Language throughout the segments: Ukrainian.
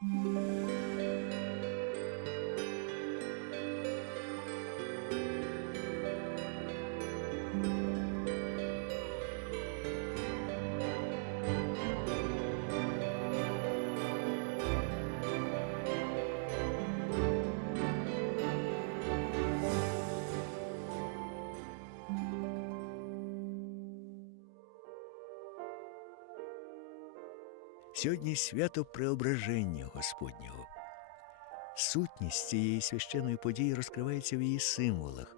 Música Сьогодні свято Преображення Господнього. Сутність цієї священної події розкривається в її символах.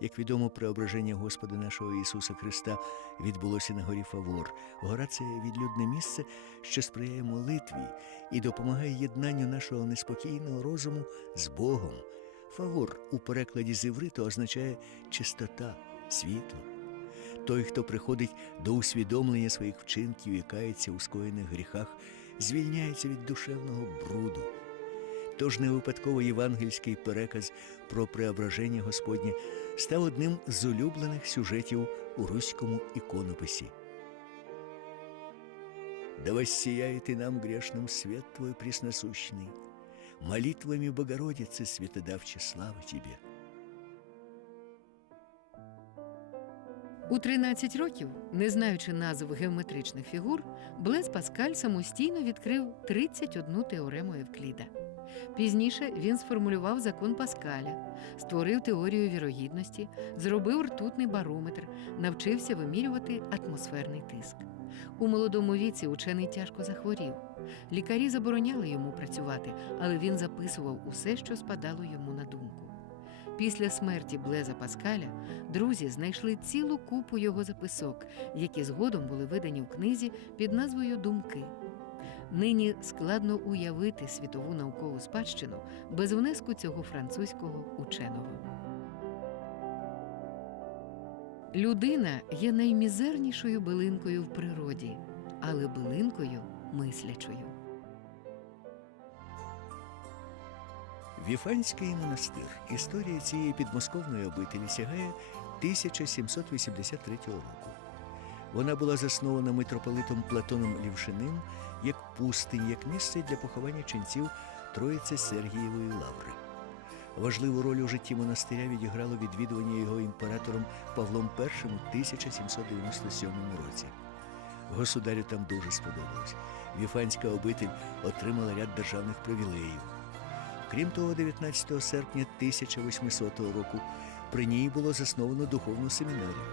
Як відомо, преображення Господа нашого Ісуса Христа відбулося на горі Фавор. Гора це відлюдне місце, що сприяє молитві і допомагає єднанню нашого неспокійного розуму з Богом. Фавор у перекладі з івриту означає чистота, світло. Той, хто приходить до усвідомлення своїх вчинків і кається у скоєних гріхах, звільняється від душевного бруду. Тож не випадково євангельський переказ про преображення Господнє став одним з улюблених сюжетів у руському іконописі. Да воссияет и нам грешным свет Твой пресносущный, молитвами Богородицы, Светодавче, слава Тебе. У 13 років, не знаючи назв геометричних фігур, Блез Паскаль самостійно відкрив 31 теорему Евкліда. Пізніше він сформулював закон Паскаля, створив теорію вірогідності, зробив ртутний барометр, навчився вимірювати атмосферний тиск. У молодому віці учений тяжко захворів. Лікарі забороняли йому працювати, але він записував усе, що спадало йому на думку. Після смерті Блеза Паскаля друзі знайшли цілу купу його записок, які згодом були видані в книзі під назвою Думки. Нині складно уявити світову наукову спадщину без внеску цього французького ученого. Людина є наймізернішою билинкою в природі, але билинкою мислячою. Віфанський монастир. Історія цієї підмосковної обителі сягає 1783 року. Вона була заснована митрополитом Платоном Лівшиним як пустинь, як місце для поховання ченців Троїці Сергієвої лаври. Важливу роль у житті монастиря відіграло відвідування його імператором Павлом І у 1797 році. Государю там дуже сподобалось. Віфанська обитель отримала ряд державних привілеїв. Крім того, 19 серпня 1800 року при ній було засновано духовну семінарію.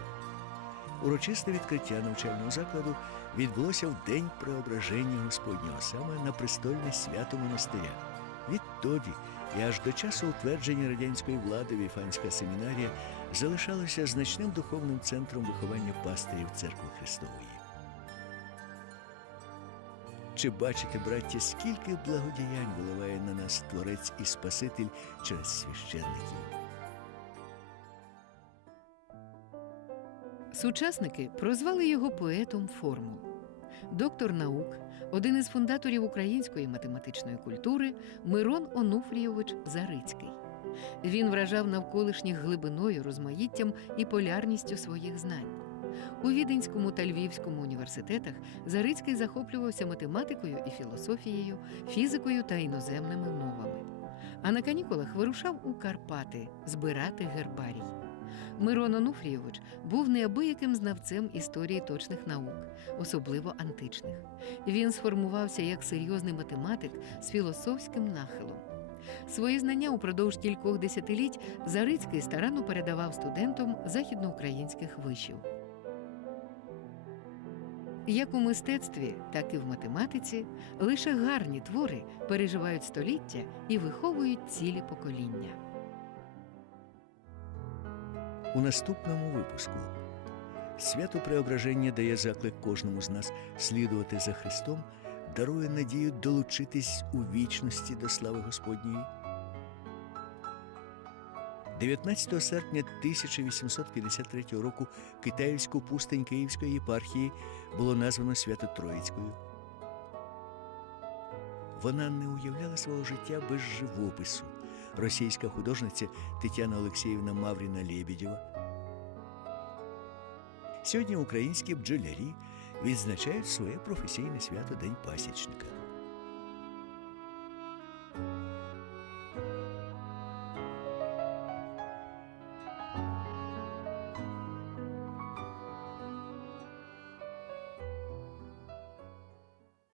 Урочисте відкриття навчального закладу відбулося в день преображення Господнього, саме на престольне свято монастиря. Відтоді і аж до часу утвердження радянської влади Віфанська семінарія залишалася значним духовним центром виховання пастирів церкви Христової. Чи бачите, браття, скільки благодіянь виливає на нас Творець і Спаситель через священників? Сучасники прозвали його поетом формул. Доктор наук, один із фундаторів української математичної культури Мирон Онуфрійович Зарицький. Він вражав навколишніх глибиною, розмаїттям і полярністю своїх знань. У Віденському та Львівському університетах Зарицький захоплювався математикою і філософією, фізикою та іноземними мовами. А на канікулах вирушав у Карпати збирати гербарій. Мирон Онуфрійович був неабияким знавцем історії точних наук, особливо античних. Він сформувався як серйозний математик з філософським нахилом. Свої знання упродовж кількох десятиліть Зарицький старанно передавав студентам західноукраїнських вишів. Як у мистецтві, так і в математиці лише гарні твори переживають століття і виховують цілі покоління. У наступному випуску свято Преображення дає заклик кожному з нас слідувати за Христом, дарує надію долучитись у вічності до слави Господньої. 19 серпня 1853 року китайську пустинь Київської єпархії було названо Свято Троїцькою. Вона не уявляла свого життя без живопису. Російська художниця Тетяна Олексіївна Мавріна Лєбідєва. Сьогодні українські бджолярі відзначають своє професійне свято День пасічника.